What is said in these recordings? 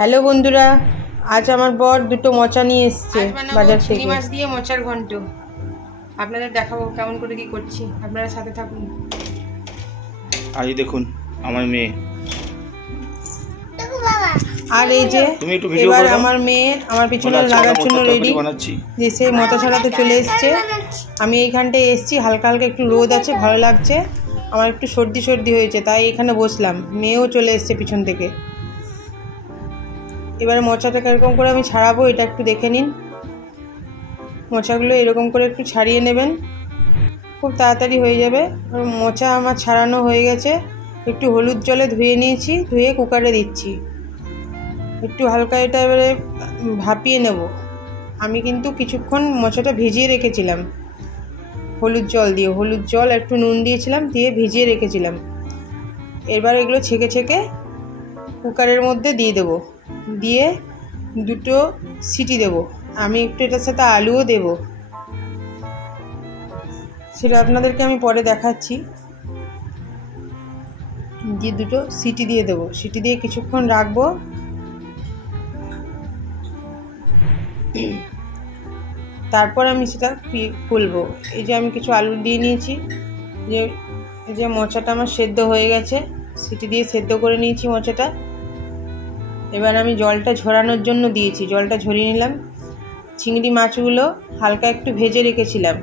Hello বন্ধুরা, আজ আমার বর দুটো মোচা নিয়ে এসেছে বাজার থেকে। মাছ দিয়ে মোচার ঘন্ট আপনাদের দেখাবো কেমন করে কি করছি, আপনারা সাথে থাকুন। আজ দেখুন আমার মেয়ে, আর এই যে এবার আমার মেয়ে আমার পিছনে লাগার জন্য রেডি, যে সে মোচা ছাড়াতে চলে এসছে। আমি এইখানটায় এসছি, হালকা হালকা একটু রোদ আছে, ভালো লাগছে। আমার একটু সর্দি সর্দি হয়েছে, তাই এখানে বসলাম। মেয়েও চলে এসছে পিছন থেকে। এবারে মোচাটাকে এরকম করে আমি ছাড়াবো, এটা একটু দেখে নিন। মোচাগুলো এরকম করে একটু ছাড়িয়ে নেবেন, খুব তাড়াতাড়ি হয়ে যাবে। মোচা আমার ছাড়ানো হয়ে গেছে। একটু হলুদ জলে ধুয়ে নিয়েছি, ধুয়ে কুকারে দিচ্ছি। একটু হালকা এটা এবারে ভাপিয়ে নেব। আমি কিন্তু কিছুক্ষণ মোচাটা ভিজিয়ে রেখেছিলাম হলুদ জল দিয়ে, হলুদ জল একটু নুন দিয়েছিলাম, দিয়ে ভিজিয়ে রেখেছিলাম। এবার এগুলো ছেঁকে ছেঁকে কুকারের মধ্যে দিয়ে দেবো, দিয়ে দুটো সিটি দেব। আমি একটু এটার সাথে আলুও দেব, সেটা আপনাদেরকে আমি পরে দেখাচ্ছি। দিয়ে দুটো সিটি দিয়ে দেবো, সিটি দিয়ে কিছুক্ষণ রাখবো। তারপর আমি সেটা খুলবো। এই যে আমি কিছু আলু দিয়ে নিয়েছি, এই যে মোচাটা আমার সেদ্ধ হয়ে গেছে, সিটি দিয়ে সেদ্ধ করে নিয়েছি মোচাটা। এবার আমি জলটা ঝরানোর জন্য দিয়েছি, জলটা ঝরিয়ে নিলাম। চিংড়ি মাছগুলো হালকা একটু ভেজে রেখেছিলাম,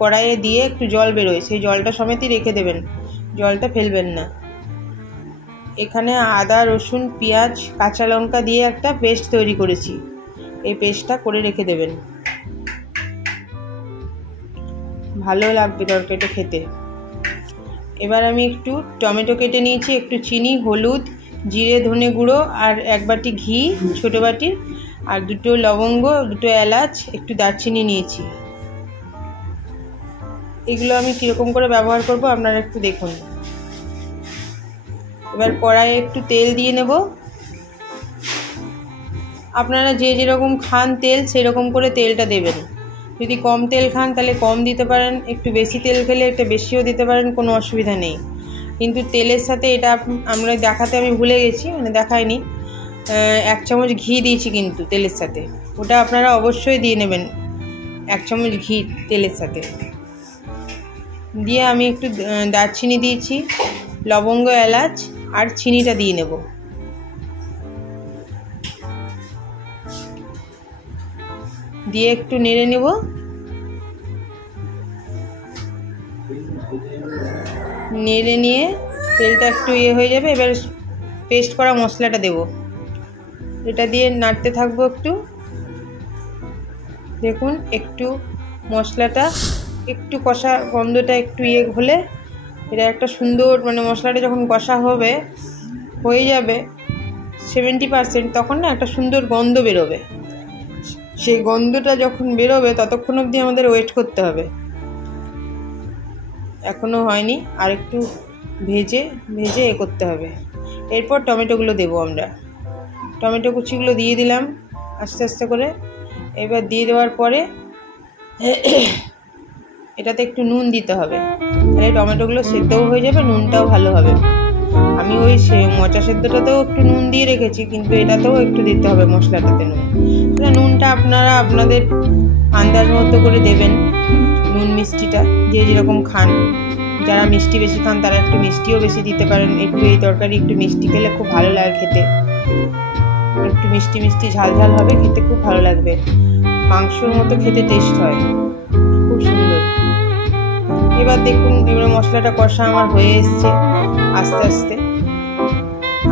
কড়াইয়ে দিয়ে একটু জল বেরোয়, সেই জলটা সমেতই রেখে দেবেন, জলটা ফেলবেন না। এখানে আদা রসুন পেঁয়াজ কাঁচা লঙ্কা দিয়ে একটা পেস্ট তৈরি করেছি, এই পেস্টটা করে রেখে দেবেন, ভালো লাগবে তরকারিটা খেতে। এবার আমি একটু টমেটো কেটে নিয়েছি, একটু চিনি, হলুদ, জিরে ধনে গুঁড়ো আর এক বাটি ঘি ছোটো বাটির, আর দুটো লবঙ্গ, দুটো এলাচ, একটু দারচিনি নিয়েছি। এগুলো আমি কীরকম করে ব্যবহার করব আপনারা একটু দেখুন। এবার কড়াইয়ে একটু তেল দিয়ে নেব। আপনারা যে যেরকম খান তেল, সেরকম করে তেলটা দেবেন। যদি কম তেল খান তাহলে কম দিতে পারেন, একটু বেশি তেল খেলে একটু বেশিও দিতে পারেন, কোনো অসুবিধা নেই। কিন্তু তেলের সাথে এটা আমরা দেখাতে আমি ভুলে গেছি, মানে দেখাইনি, 1 চামচ ঘি দিয়েছি কিন্তু তেলের সাথে, ওটা আপনারা অবশ্যই দিয়ে নেবেন। 1 চামচ ঘি তেলের সাথে দিয়ে আমি একটু দারচিনি দিয়েছি, লবঙ্গ এলাচ আর চিনিটা দিয়ে নেব। দিয়ে একটু নেড়ে নেব। নেড়ে নিয়ে তেলটা একটু হয়ে যাবে, এবার পেস্ট করা মশলাটা দেব, এটা দিয়ে নাড়তে থাকবো একটু। দেখুন একটু মশলাটা একটু কষা, গন্ধটা একটু হলে এটা একটা সুন্দর, মানে মশলাটা যখন কষা হয়ে যাবে 70%, তখন না একটা সুন্দর গন্ধ বেরোবে। সেই গন্ধটা যখন বেরোবে ততক্ষণ অবধি আমাদের ওয়েট করতে হবে। এখনও হয়নি, আর একটু ভেজে করতে হবে। এরপর টমেটোগুলো দেবো আমরা, টমেটো কুচিগুলো দিয়ে দিলাম আস্তে আস্তে করে। এবার দিয়ে দেওয়ার পরে এটাতে একটু নুন দিতে হবে, তাহলে টমেটোগুলো সেদ্ধও হয়ে যাবে, নুনটাও ভালো হবে। আমি ওই মোচা সেদ্ধটাতেও একটু নুন দিয়ে রেখেছি, কিন্তু এটাতেও একটু দিতে হবে মশলাটাতে নুন। নুনটা আপনারা আপনাদের আন্দাজ মতো করে দেবেন, নুন মিষ্টিটা যে যেরকম খান। যারা মিষ্টি বেশি খান তারা একটু মিষ্টিও বেশি দিতে পারেন। একটু এই তরকারি একটু মিষ্টি খেলে খুব ভালো লাগে খেতে, একটু মিষ্টি মিষ্টি ঝাল ঝাল হবে, খেতে খুব ভালো লাগবে। মাংসর মতো খেতে টেস্ট হয়, খুব সুন্দর। এবার দেখুন, এবার মশলাটা কষা আমার হয়ে এসছে আস্তে আস্তে।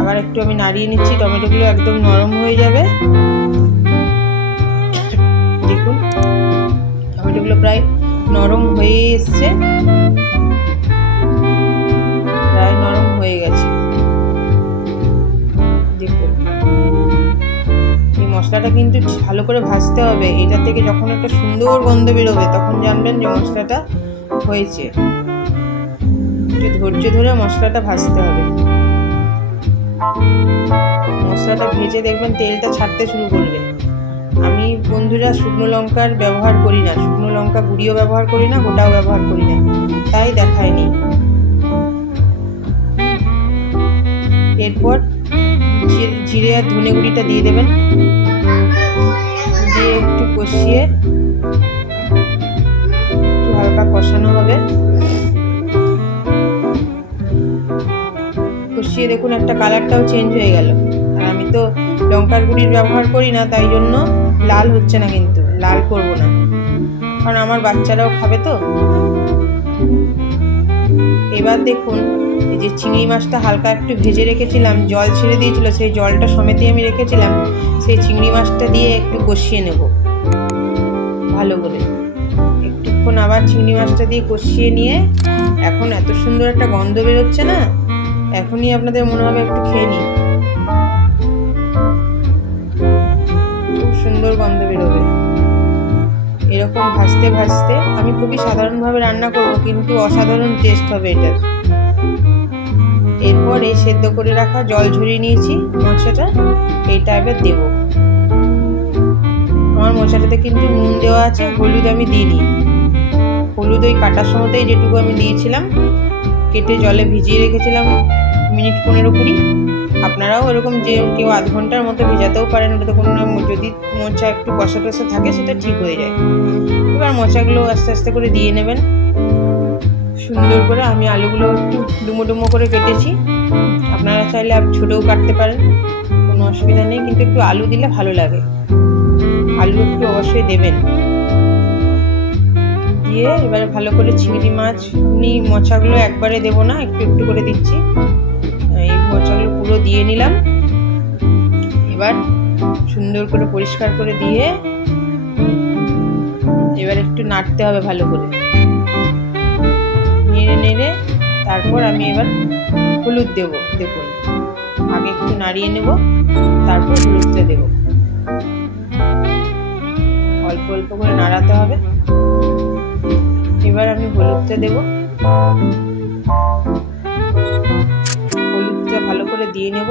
আবার একটু আমি নাড়িয়ে নিচ্ছি, টমেটোগুলো একদম নরম হয়ে যাবে। দেখুন টমেটোগুলো প্রায় নরম হয়ে এসছে, প্রায় নরম হয়ে গেছে। দেখুন এই মশলাটা কিন্তু ভালো করে ভাজতে হবে, এটা থেকে যখন একটা সুন্দর গন্ধ বেরোবে তখন জানবেন যে মশলাটা হয়েছে। একটু ধৈর্য ধরে মশলাটা ভাজতে হবে। মশলাটা ভেজে দেখবেন তেলটা ছাড়তে শুরু করবে। আমি বন্ধুরা শুকনো লঙ্কার ব্যবহার করি না, শুকনো লঙ্কা গুঁড়িও ব্যবহার করি না, গোটাও ব্যবহার করি না, তাই দেখায়নি। এরপর জিরে আর ধনে গুঁড়িটা দিয়ে দেবেন, দিয়ে একটু কষিয়ে একটু হালকা কষানো হবে। কষিয়ে দেখুন একটা কালারটাও চেঞ্জ হয়ে গেল। আর আমি তো লঙ্কার গুঁড়ির ব্যবহার করি না, তাই জন্য লাল হচ্ছে না, কিন্তু লাল করব না, কারণ আমার বাচ্চারাও খাবে তো। এবার দেখুন এই যে চিংড়ি মাছটা হালকা একটু ভেজে রেখেছিলাম, জল ছেড়ে দিয়েছিল, সেই জলটা সমেতই আমি রেখেছিলাম, সেই চিংড়ি মাছটা দিয়ে একটু কষিয়ে নেব ভালো করে। একটুক্ষণ আবার চিংড়ি মাছটা দিয়ে কষিয়ে নিয়ে, এখন এত সুন্দর একটা গন্ধ বেরোচ্ছে না, এখনই আপনাদের মনে হবে একটু খেয়ে নিই। খুব সুন্দর গন্ধ বেরোবে। এরকম ভাজতে ভাজতে, আমি খুবই সাধারণভাবে রান্না করব, কিন্তু অসাধারণ টেস্ট হবে এটার। এরপর এই সেদ্ধ করে রাখা জল ঝরিয়ে নিয়েছি মোচাটা, এইটা এবার দেব। আমার মোচাটাতে কিন্তু নুন দেওয়া আছে, হলুদ আমি দিইনি। হলুদ ওই কাটার সময়তেই যেটুকু আমি দিয়েছিলাম, কেটে জলে ভিজিয়ে রেখেছিলাম মিনিট 15-20। আপনারাও এরকম যে কেউ আধ ঘন্টার মতো ভেজাতেও পারেন, ওটাতে কোনো, যদি মোচা একটু কষা টষা থাকে সেটা ঠিক হয়ে যায়। এবার মোচাগুলো আস্তে আস্তে করে দিয়ে নেবেন সুন্দর করে। আমি আলুগুলো একটু ডুমো ডুমো করে কেটেছি, আপনারা চাইলে ছোটও কাটতে পারেন, কোনো অসুবিধা নেই, কিন্তু একটু আলু দিলে ভালো লাগে। আলু একটু অবশ্যই দেবেন। দিয়ে এবারে ভালো করে চিংড়ি মাছ, মোচাগুলো একবারে দেবো না, একটু একটু করে দিচ্ছি। এই মোচাগুলো পুরো দিয়ে নিলাম। এবার সুন্দর করে পরিষ্কার করে দিয়ে এবার একটু নাড়তে হবে ভালো করে, নেড়ে নেড়ে তারপর আমি এবার হলুদ দেব। দেখুন আগে একটু নাড়িয়ে নেব, তারপর হলুদটা দেব। অল্প অল্প করে নাড়াতে হবে। এবার আমি হলুদটা দেব, হলুদটা ভালো করে দিয়ে নেব।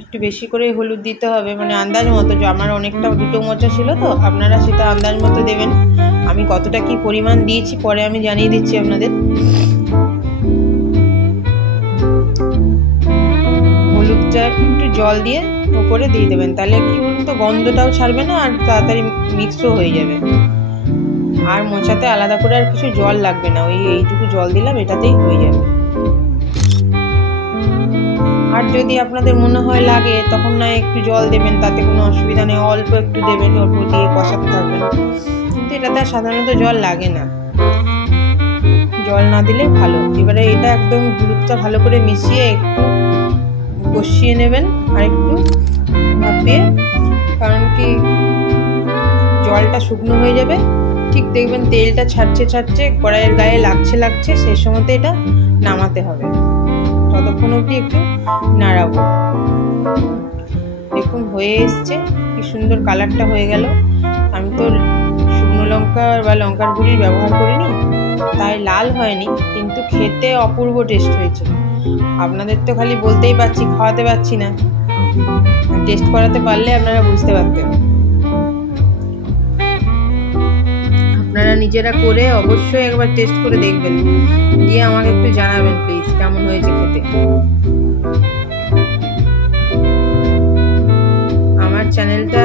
একটু বেশি করে হলুদ দিতে হবে, মানে আন্দাজ মতো। আমার অনেকটা, দুটো মোচা ছিল তো, আপনারা সেটা আন্দাজ মতো দেবেন। আমি কতটা কি পরিমাণ দিয়েছি পরে আমি জানিয়ে দিচ্ছি আপনাদের। হলুদটা একটু জল দিয়ে উপরে দিয়ে দেবেন, তাহলে কি বলুন তো, গন্ধটাও ছাড়বে না আর তাড়াতাড়ি মিক্সও হয়ে যাবে। আর মোচাতে আলাদা করে আর কিছু জল লাগবে না, এইটুকু জল দিলাম, এটাতেই হয়ে যাবে। আর যদি আপনাদের মনে হয় লাগে তখন না একটু জল দেবেন, তাতে কোনো অসুবিধা নেই, অল্প একটু দেবেন, অল্প দিয়ে কষাতে থাকবেন। কিন্তু এটাতে সাধারণত জল লাগে না, জল না দিলে ভালো। এবারে এটা একদম হলুদটা ভালো করে মিশিয়ে একটু কষিয়ে নেবেন আর একটু ভাপিয়ে, কারণ কি জলটা শুকনো হয়ে যাবে, ঠিক দেখবেন তেলটা ছাড়ছে ছাড়ছে, কড়াইয়ের গায়ে লাগছে লাগছে, সেই সময়তে এটা নামাতে হবে। ততক্ষণ অবধি একটু নাড়াবো। দেখুন হয়ে এসছে, কি সুন্দর কালারটা হয়ে গেল। আমি তো শুকনো লঙ্কা বা লঙ্কার গুঁড়ির ব্যবহার করিনি, তাই লাল হয়নি, কিন্তু খেতে অপূর্ব টেস্ট হয়েছে। আপনাদের তো খালি বলতেই পারছি, খাওয়াতে পারছি না। টেস্ট করাতে পারলে আপনারা বুঝতে পারতেন। আপনারা নিজেরা করে অবশ্যই একবার টেস্ট করে দেখবেন, দিয়ে আমাকে একটু জানাবেন প্লিজ কেমন হয়েছে খেতে। আমার চ্যানেলটা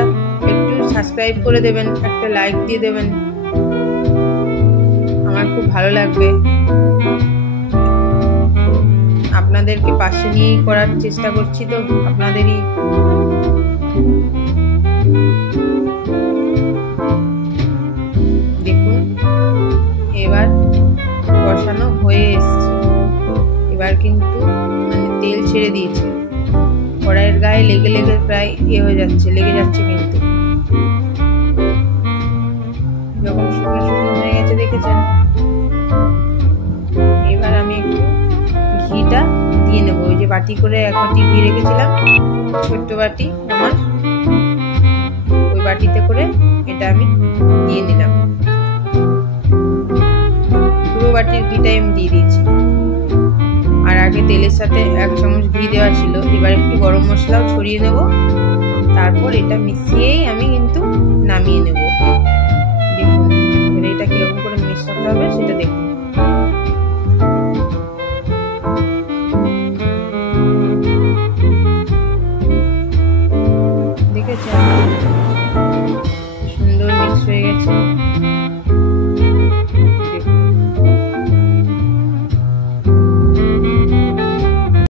একটু সাবস্ক্রাইব করে দেবেন, একটা লাইক দিয়ে দেবেন, আমার খুব ভালো লাগবে। আপনাদেরকে পাশে নিয়েই করার চেষ্টা করছি, তো আপনাদেরই দেখুন এবার কষানো হয়ে এসছে। এবার কিন্তু মানে তেল ছেড়ে দিয়েছে, কড়াইয়ের গায়ে লেগে লেগে প্রায় হয়ে যাচ্ছে, লেগে যাচ্ছে। কিন্তু যখন শুকনো শুকনো হয়ে গেছে দেখেছেন, এবার আমি একটু ঘিটা দিয়ে নেবো। ওই যে বাটি করে 1 বাটি ঘি রেখেছিলাম, ছোট্ট বাটি আমার, ওই বাটিতে করে এটা আমি দিয়ে নিলাম। পুরো বাটির ঘিটাই আমি দিয়ে দিয়েছি। আর আগে তেলের সাথে 1 চামচ ঘি দেওয়া ছিল, এবার একটু গরম মশলাও ছড়িয়ে নেব, তারপর এটা মিশিয়েই আমি কিন্তু নামিয়ে নেব। দেখুন এটা কিরকম করে মিশাতে হবে সেটা দেখুন। সুন্দর মিক্স হয়ে গেছে।